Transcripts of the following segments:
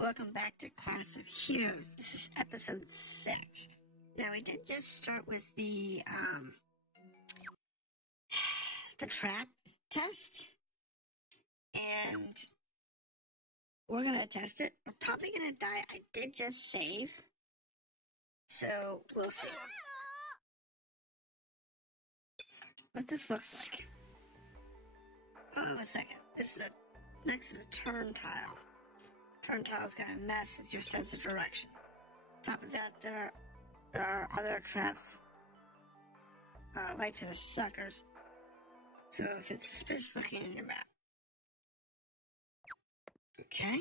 Welcome back to Classofheroes. This is episode 6. Now, we did just start with the trap test, and we're gonna test it. We're probably gonna die. I did just save, so we'll see what this looks like. Oh, a second. Next is a turn tile. Turn tile's gonna mess with your sense of direction. On top of that, there are other traps, like to the suckers. So if it's suspicious looking in your map. Okay.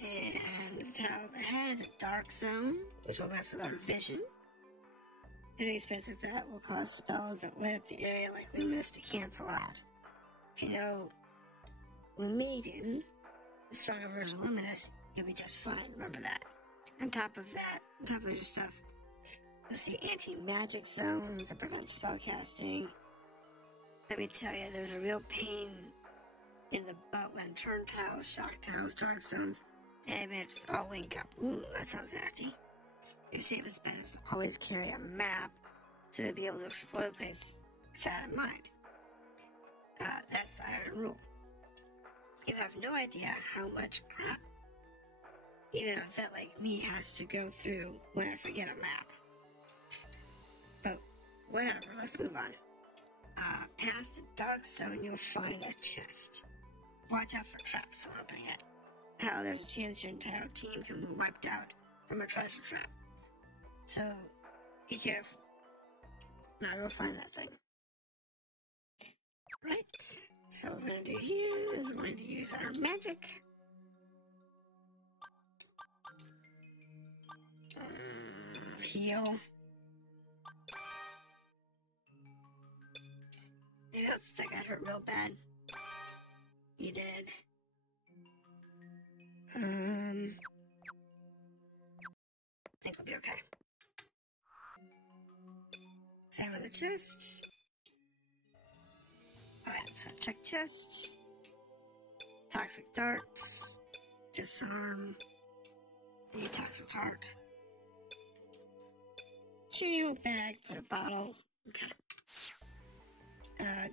And the tile up ahead is a dark zone, which will mess with our vision. Any space like that will cause spells that light up the area like Luminous to cancel out. If you know Lumadian, the stronger version of Luminous, you'll be just fine. Remember that. On top of your stuff, you'll see anti-magic zones that prevent spellcasting. Let me tell you, there's a real pain in the butt when turn tiles, shock tiles, dark zones, and magics all link up. Ooh, that sounds nasty. Your safest bet is to always carry a map so you'll be able to explore the place with that in mind. That's the iron rule. You have no idea how much crap even a vet like me has to go through when I forget a map. But whatever, let's move on. Past the dark zone, you'll find a chest. Watch out for traps when opening it. How there's a chance your entire team can be wiped out from a treasure trap. So, be careful. Now go find that thing. Right, so what we're going to do here is we're going to use our magic. Heal. Maybe that's that got hurt real bad. You did. I think we'll be okay. Same with the chest. Alright, so check chest. Toxic darts. Disarm. The toxic dart. Cheerio bag, put a bottle. Okay.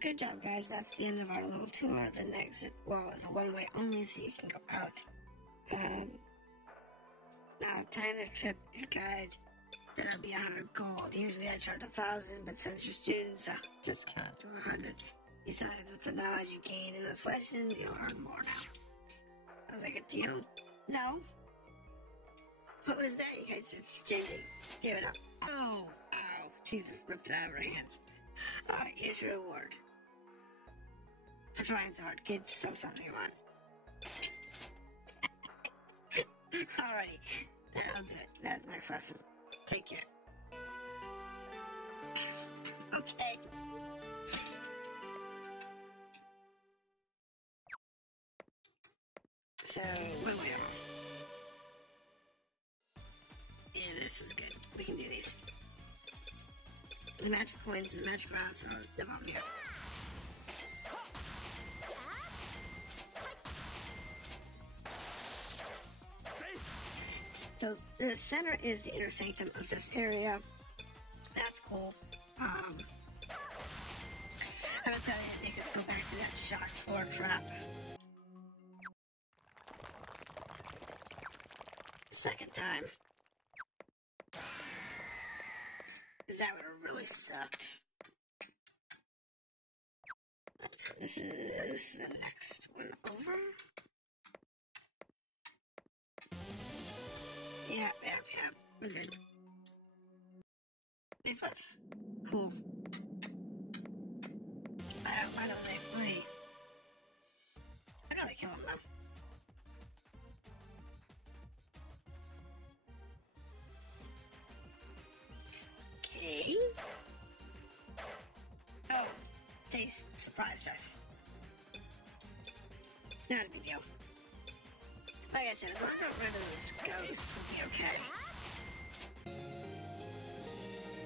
Good job, guys. That's the end of our little tour. The exit wall is a one-way only, so you can go out. Now, time the trip, your guide, that'll be 100 gold. Usually I charge 1,000, but since you're students, I'll just count to 100. Besides, with the knowledge you gain in this lesson, you'll earn more now. Sounds like a deal? No? What was that? You guys are stingy. Give it up. Oh, ow. She just ripped it out of her hands. Alright, here's your reward. For trying so hard. Get yourself something you want. Alrighty. That'll do it. That's the next lesson. Take care. Okay. So, one way off. And this is good. We can do these. The magic coins and the magic rounds, so they're on here. So the center is the inner sanctum of this area. That's cool. I would tell you to make us go back to that shock floor trap. Second time. Because that would have really sucked. So this is the next one over. Yep. We're good. They fled. Cool. Why don't they flee? I'd rather kill them though. Okay. Oh, they surprised us. Not a big deal. Like I said, as long as I don't run into those ghosts, we'll be okay.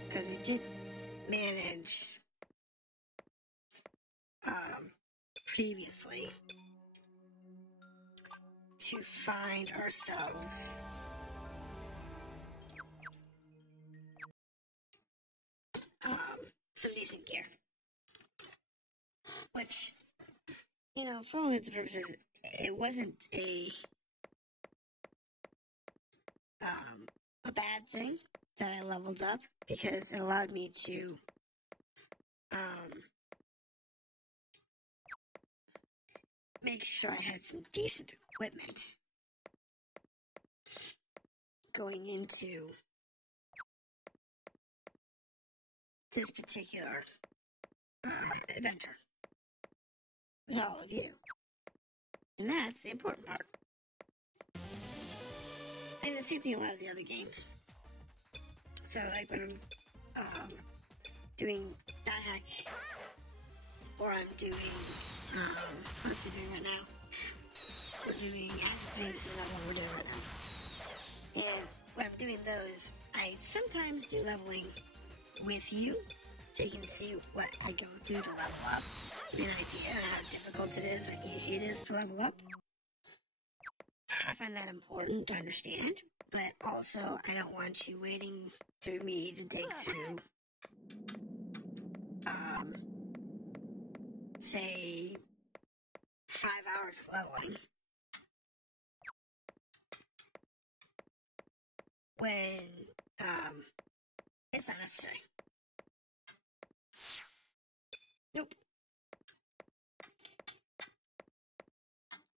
Because we did manage previously to find ourselves some decent gear. Which, you know, for all intents and purposes, it wasn't a bad thing that I leveled up, because it allowed me to make sure I had some decent equipment going into this particular adventure with all of you. And that's the important part. And the same thing in a lot of the other games. So, like when I'm doing that hack, or I'm doing, what's we doing right now? We're doing active things, is another one we're doing right now. And when I'm doing those, I sometimes do leveling with you, so you can see what I go through to level up, an idea of how difficult it is or easy it is to level up. I find that important to understand, but also I don't want you waiting through me to dig through, say, 5 hours of leveling, when, it's not necessary. Nope.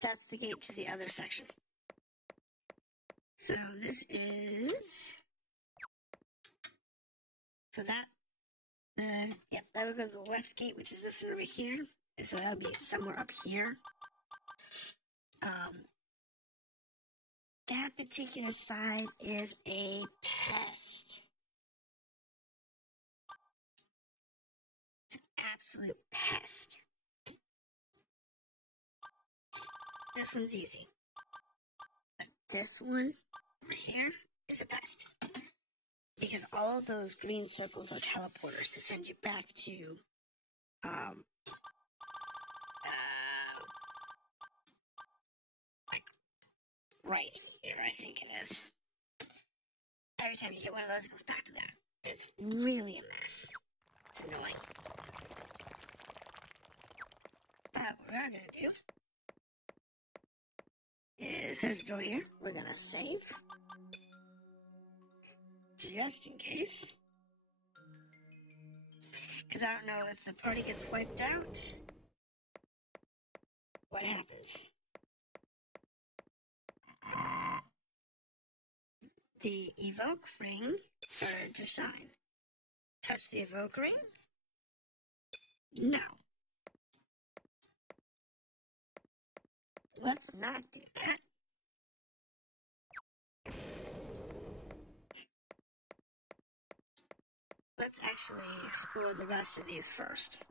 That's the gate to the other section. So this is, so that, yep, that would go to the left gate, which is this one over here. So that would be somewhere up here. That particular side is a pest. It's an absolute pest. This one's easy. But this one right here is a pest. Because all of those green circles are teleporters that send you back to, like, right here, I think it is. Every time you hit one of those, it goes back to there. It's really a mess. It's annoying. But what we are going to do is, there's a door here. We're going to save. Just in case. Because I don't know if the party gets wiped out, what happens? The evoke ring started to shine. Touch the evoke ring? No. Let's not do that. Let's actually explore the rest of these first.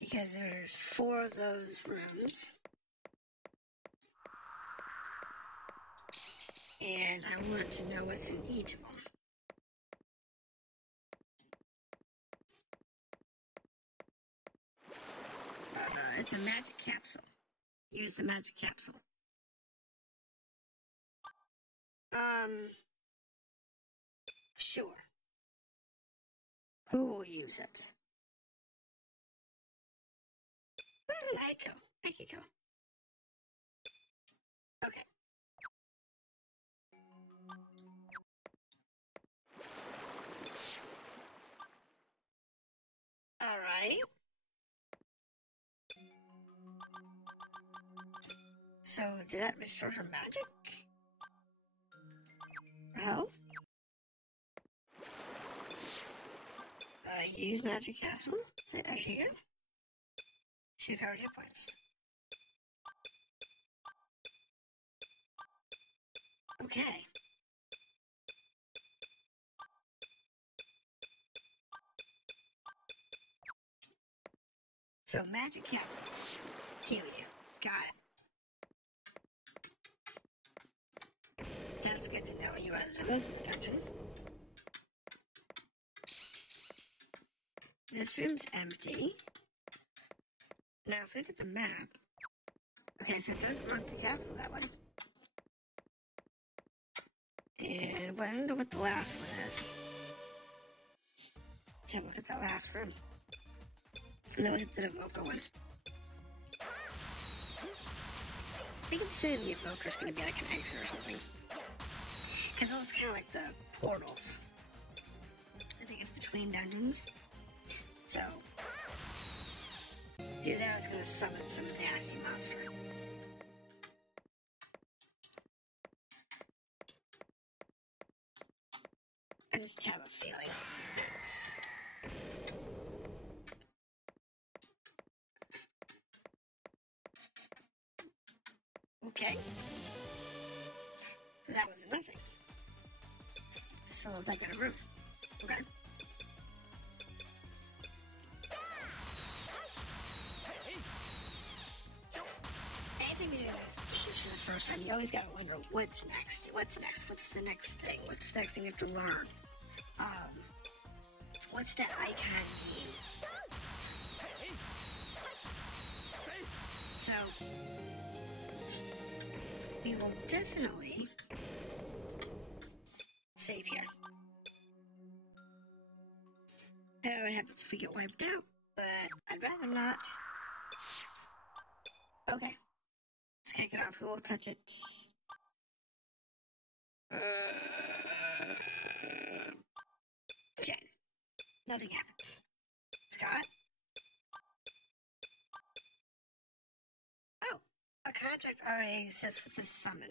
Because there's 4 of those rooms. And I want to know what's in each of them. It's a magic capsule. Use the magic capsule. Sure. Who will use it? Put it in Aiko. Aiko. Okay. Alright. So, did that restore her magic? Her health? Use magic capsule. Say that here. She recovered hit points. Okay. So, magic capsules. Heal you. Got it. That's good to know. You run into those in the dungeon. This room's empty. Now, if we look at the map, okay, so it does mark the capsule that way. And I wonder what the last one is. Let's have a look at that last room. And then we'll hit the Evoker one. I think the Evoker's gonna be like an exit or something. Because it looks kind of like the portals. I think it's between dungeons. So, do that, I was gonna summon some nasty monster. I just have a feeling it's... Okay. That was nothing. Just a little decorative room. Okay. Anytime you do this games for the first time, you always gotta wonder what's next. What's next? What's the next thing? What's the next thing you have to learn? What's that icon mean? So, we will definitely save here. I don't know what happens if we get wiped out, but I'd rather not. Okay. Let's kick it off. Who will touch it? Jen. Nothing happens. Scott? Oh, a contract already exists with this summon.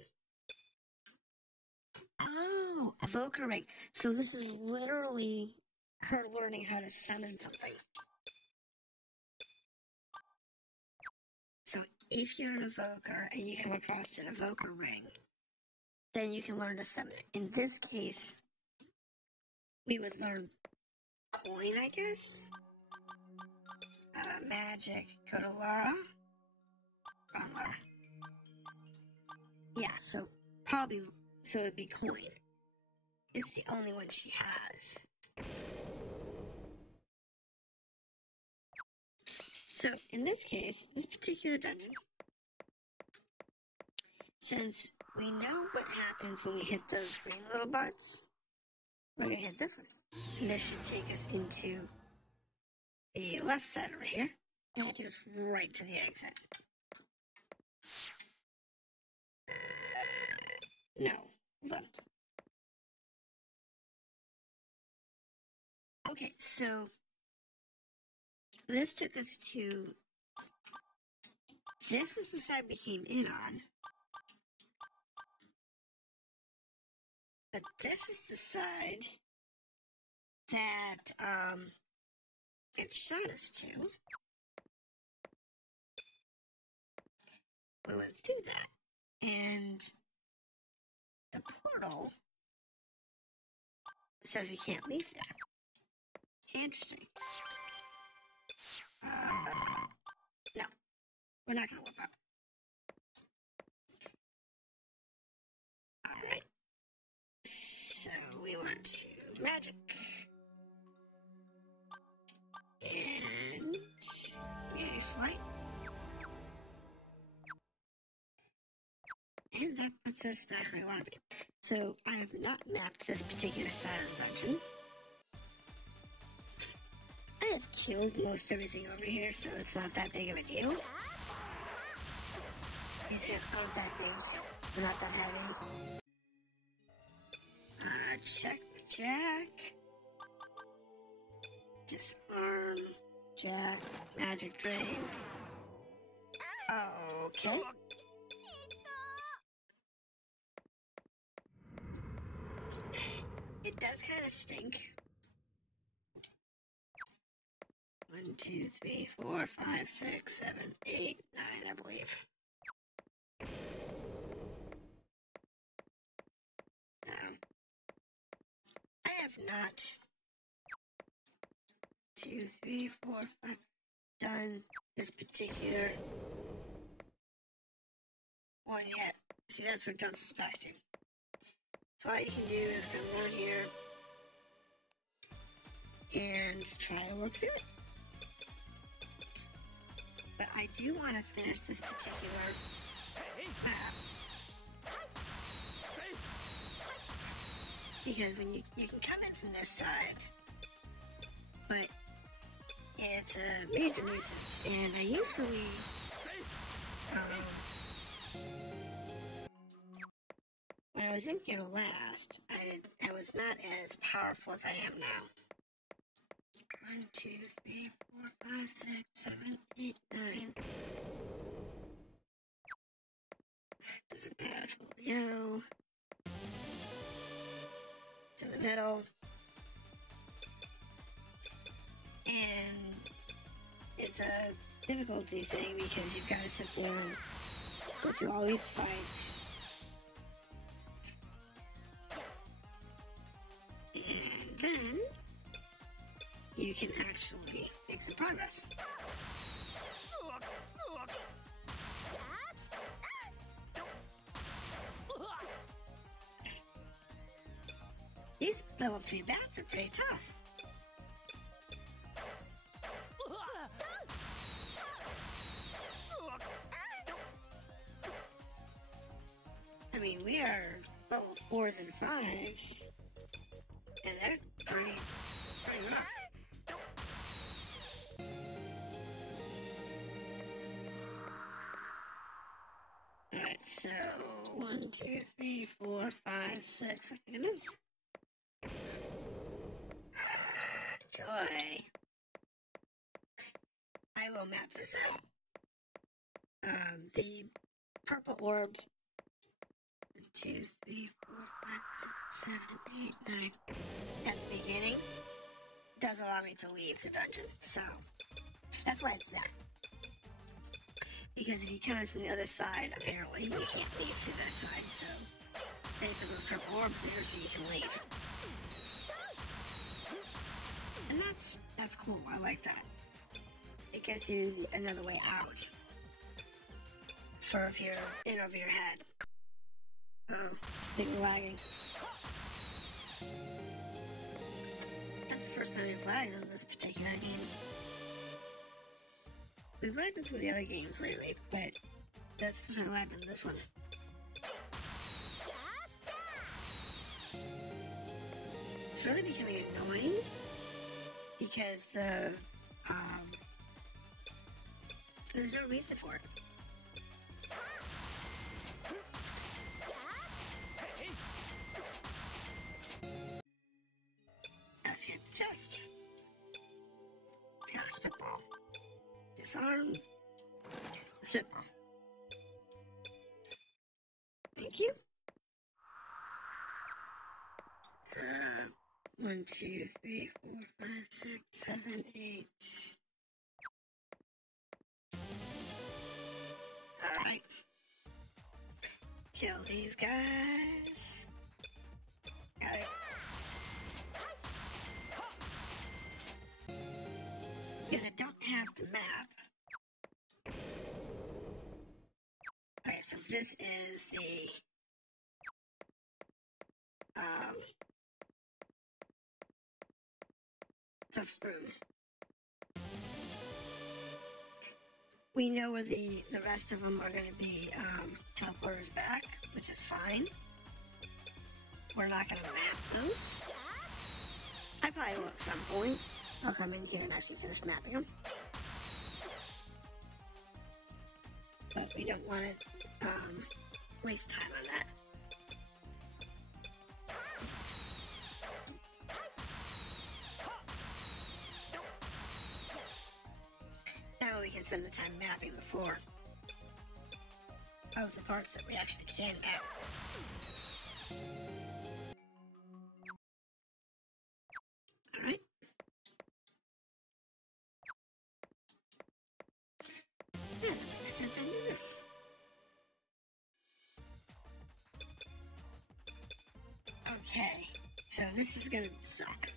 Oh, Evoker Ring. So this is literally her learning how to summon something. So if you're an Evoker and you come across an Evoker Ring, then you can learn to summon it. In this case, we would learn Coin, I guess? Magic. Go to Lara. On Lara. Yeah, so probably, so it'd be Coin. It's the only one she has. So, in this case, this particular dungeon, since we know what happens when we hit those green little butts, we're going to hit this one. And this should take us into the left side over here. And take us right to the exit. No. Hold on. Okay, so this took us to... This was the side we came in on. But this is the side that it shot us to. We went through that. And the portal says we can't leave there. Interesting. No. We're not going to warp up. Alright. So we want to magic. And a slight. And that puts us back where we want to be. So I have not mapped this particular side of the dungeon. I have killed most everything over here, so it's not that big of a deal. These aren't that big. They're not that heavy. Check the jack. Disarm. Jack. Magic drain. Okay. It does kind of stink. 1, 2, 3, 4, 5, 6, 7, 8, 9, I believe. I have not 2, 3, 4, 5 done this particular one yet. See, that's what John's suspecting. So all you can do is come down here and try to work through it. But I do want to finish this particular map. Because when you can come in from this side, but it's a major nuisance, and I usually when I was in here last, I was not as powerful as I am now. 1, 2, 3, 4, 5, 6, 7, 8, 9. Doesn't matter. Yo. It's in the middle. And it's a difficulty thing because you've got to sit there and go through all these fights. And then you can actually make some progress. These level 3 bats are pretty tough. I mean, we are level 4s and 5s, and they're pretty rough. Alright, so 1, 2, 3, 4, 5, 6, I think it is. Joy. I will map this out. The purple orb. 1, 2, 3, 4, 5, 6, 7, 8, 9. At the beginning, does allow me to leave the dungeon, so that's why it's there. Because if you come in from the other side, apparently you can't leave through that side, so they put those purple orbs there so you can leave. And that's cool, I like that. It gives you another way out. For if you're in over your head. Oh, I think we're lagging. That's the first time we've lagged on this particular game. We've lagged in some of the other games lately, but that's the first time I lagged on this one. It's really becoming annoying because there's no reason for it. Let's hit the chest. It's got a spitball. Disarm. Spitball. Thank you. 1, 2, 3, 4, 5, 6, 7, 8. Alright. Kill these guys. Got it. Because I don't have the map. Okay, so this is the room. We know where the rest of them are going to be teleporters back, which is fine. We're not going to map those. I probably will at some point. I'll come in here and actually finish mapping them. But we don't want to waste time on that. Now we can spend the time mapping the floor of the parts that we actually can map. Alright. Yeah, that makes sense. I knew this. Okay, so this is gonna suck.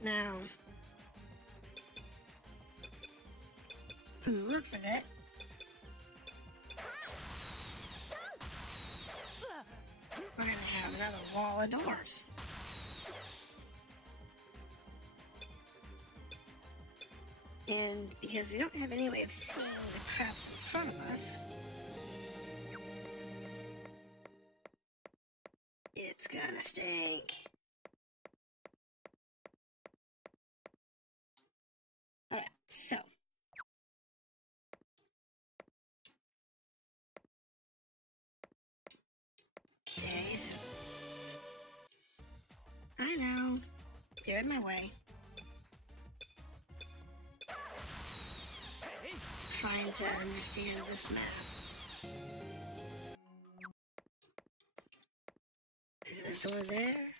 Now, from the looks of it, we're gonna have another wall of doors. And because we don't have any way of seeing the traps in front of us, it's gonna stink. Alright, so. Okay, so. I know. You're in my way. Trying to understand this map. Is there a door there?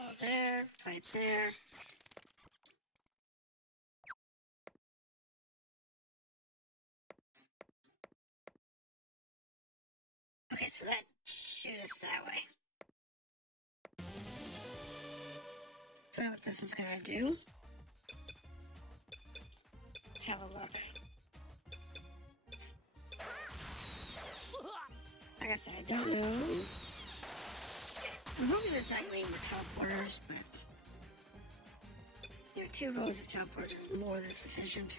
Oh, there. Right there. Okay, so that shoot us that way. Don't know what this one's gonna do. Let's have a look. Like I said, I don't know. I'm hoping there's not gonna be more teleporters, but you know, 2 rows of teleporters is more than sufficient.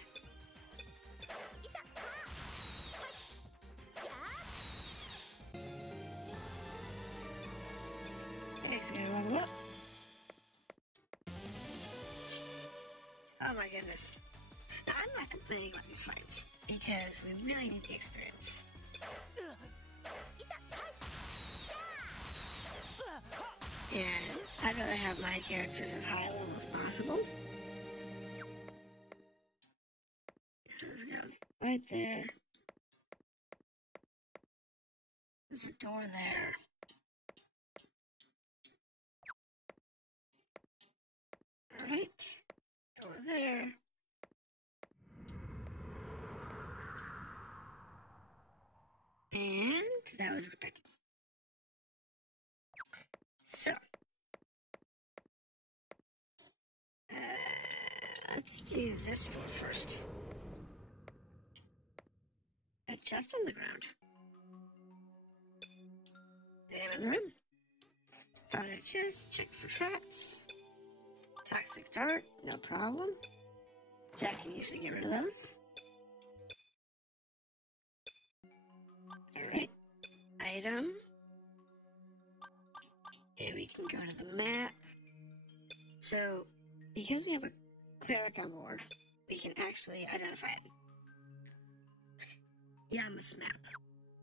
Okay, so we're gonna level up. Oh my goodness. Now, I'm not complaining about these fights, because we really need the experience. And I'd rather have my characters as high level as possible. So let's go right there. There's a door there. Alright. Door there. And that was expected. So. Let's do this door first. A chest on the ground. Then in the room. Found a chest, check for traps. Toxic dart, no problem. Jack can usually get rid of those. Alright. Item. And we can go to the map. So, because we have a cleric on board, we can actually identify it. Yamas map.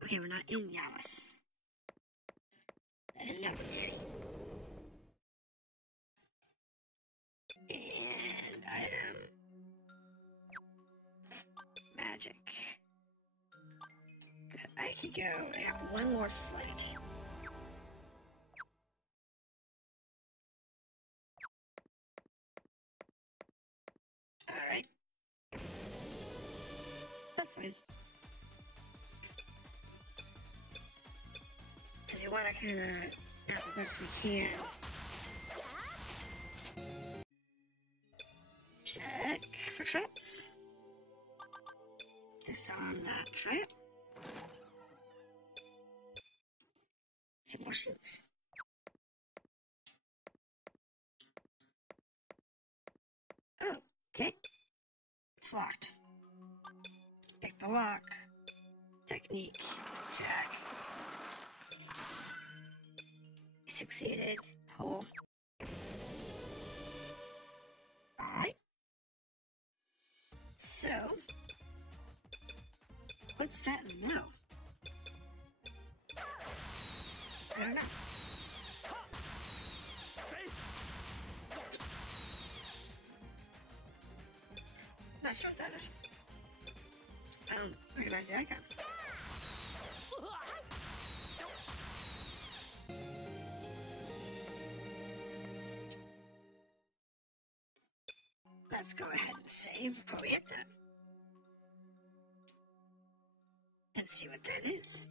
Okay, we're not in Yamas. That is not scary. And item. Magic. Good, I could go. I got one more slate. Alright. That's fine. Because we want to kind of have as much as we can. Check for traps. Disarm that trap. Some more shoes. Oh, okay. It's locked. Pick the lock. Technique. Jack. Succeeded. Pull. Alright. So, what's that now? I don't know. Not sure what that is. I don't recognize the icon. Let's go ahead and save before we hit that. And see what that is.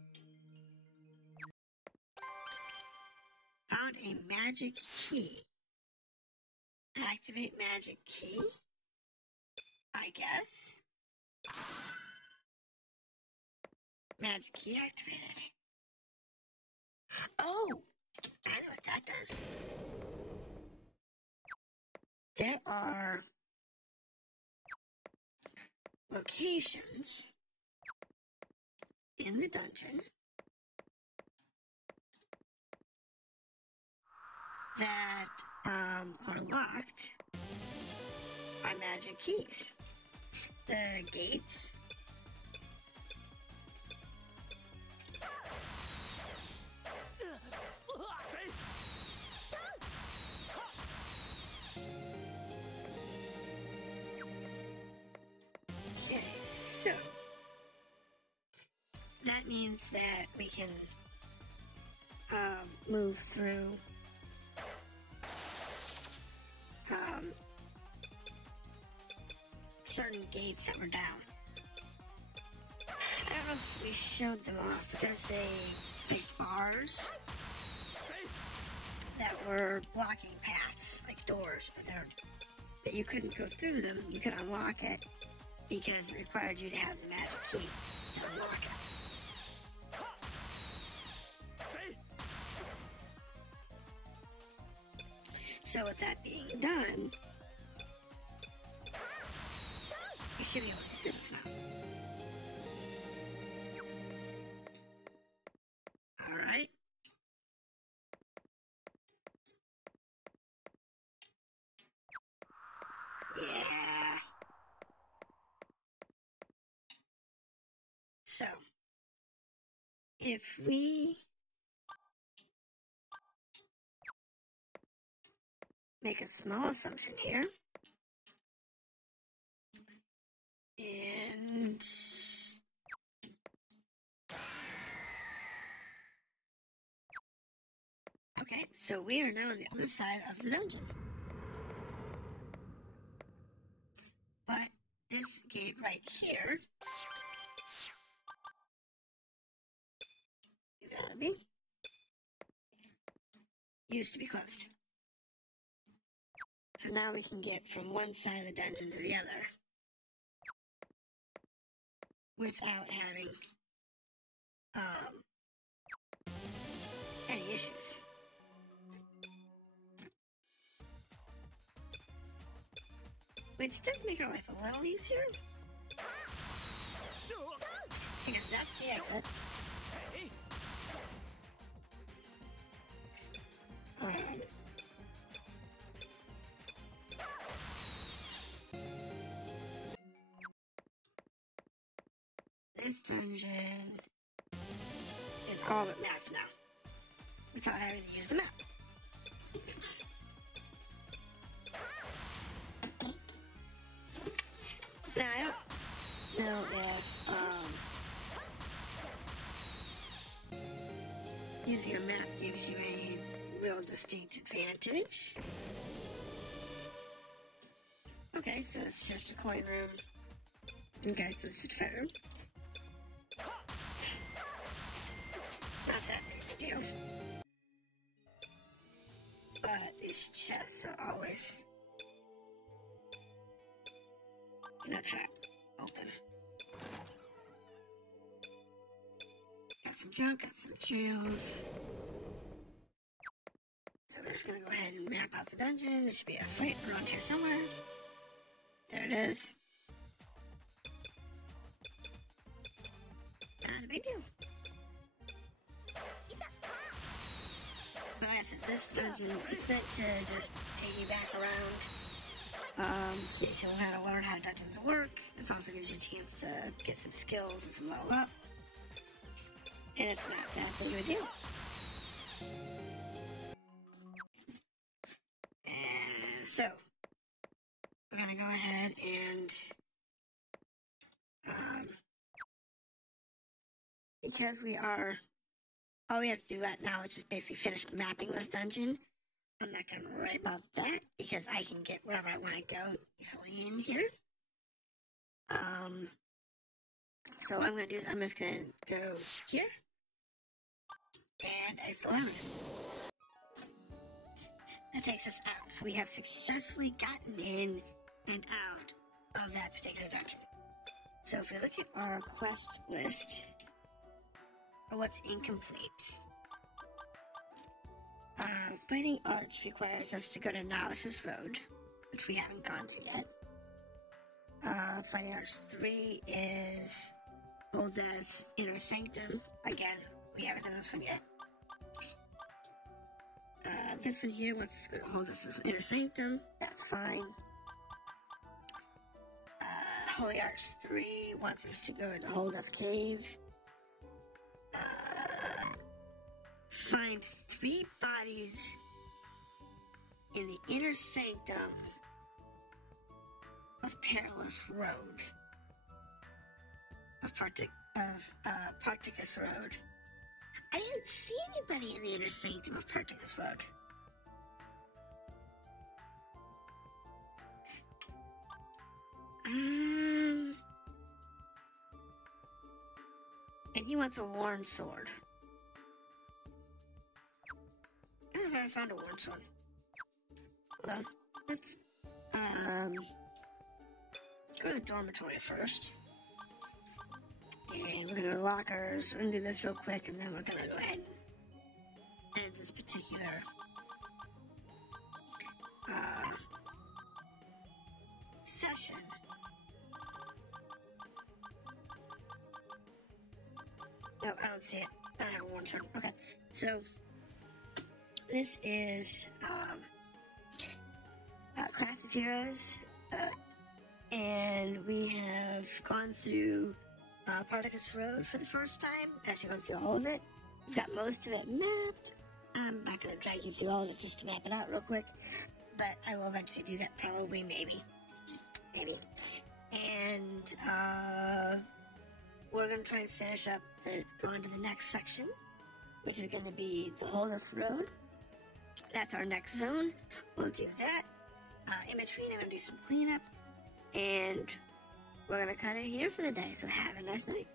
Found a magic key. Activate magic key? I guess. Magic key activated. Oh! I know what that does. There are locations in the dungeon that are locked by magic keys. The gates. Okay, so that means that we can move through certain gates that were down. I don't know if we showed them off, but there's like bars that were blocking paths, like doors, but you couldn't go through them. You could unlock it because it required you to have the magic key to unlock it. So with that being done, we should be able to get through this now. Alright. Yeah. So, if we make a small assumption here, and okay, so we are now on the other side of the dungeon. But this gate right here, that'll be, used to be closed. So now we can get from one side of the dungeon to the other without having any issues. Which does make our life a little easier. Because that's the exit. This dungeon is all but mapped now, without having to use the map. Now, I don't know if using a map gives you any real distinct advantage. Okay, so it's just a coin room. Okay, so it's just a fight room. It's not that big of a deal. But these chests are always in a trap. Open. Got some junk, got some materials. So we're just gonna go ahead and map out the dungeon. There should be a fight around here somewhere. There it is. Not a big deal. But like I said, this dungeon, it's meant to just take you back around, so you can kind of learn how dungeons work. It also gives you a chance to get some skills and some level up. And it's not that big of a deal. And so, we're gonna go ahead and, because all we have to do that now is just basically finish mapping this dungeon. I'm not gonna worry about that because I can get wherever I want to go easily in here. So what I'm gonna do is I'm just gonna go here, and it's the Labyrinth. That takes us out. So we have successfully gotten in and out of that particular dungeon. So if we look at our quest list, or what's incomplete, Fighting Arch requires us to go to Novice's Road, which we haven't gone to yet. Fighting Arts 3 is Golda's Inner Sanctum. Again, we haven't done this one yet. This one here wants us to go to Golda's Inner Sanctum. That's fine. Holy Arch 3 wants us to go to Holduff Cave. Find 3 bodies in the inner sanctum of Perilous Road. Of Particus Road. I didn't see anybody in the inner sanctum of Particus Road. And he wants a worn sword. I don't know if I found a worn sword. Hold on. Let's go to the dormitory first. And we're gonna go to lockers. We're gonna do this real quick, and then we're gonna go ahead and end this particular session. No, I don't see it. I don't have a worn sword. Okay, so this is Classofheroes, and we have gone through Particus Road for the first time. Actually gone through all of it. We've got most of it mapped. I'm not going to drag you through all of it just to map it out real quick, but I will eventually do that, probably, maybe. And we're going to try and finish up going to the next section, which is going to be the Holduff Road. That's our next zone. We'll do that. In between, I'm going to do some cleanup, and we're going to cut it here for the day, so have a nice night.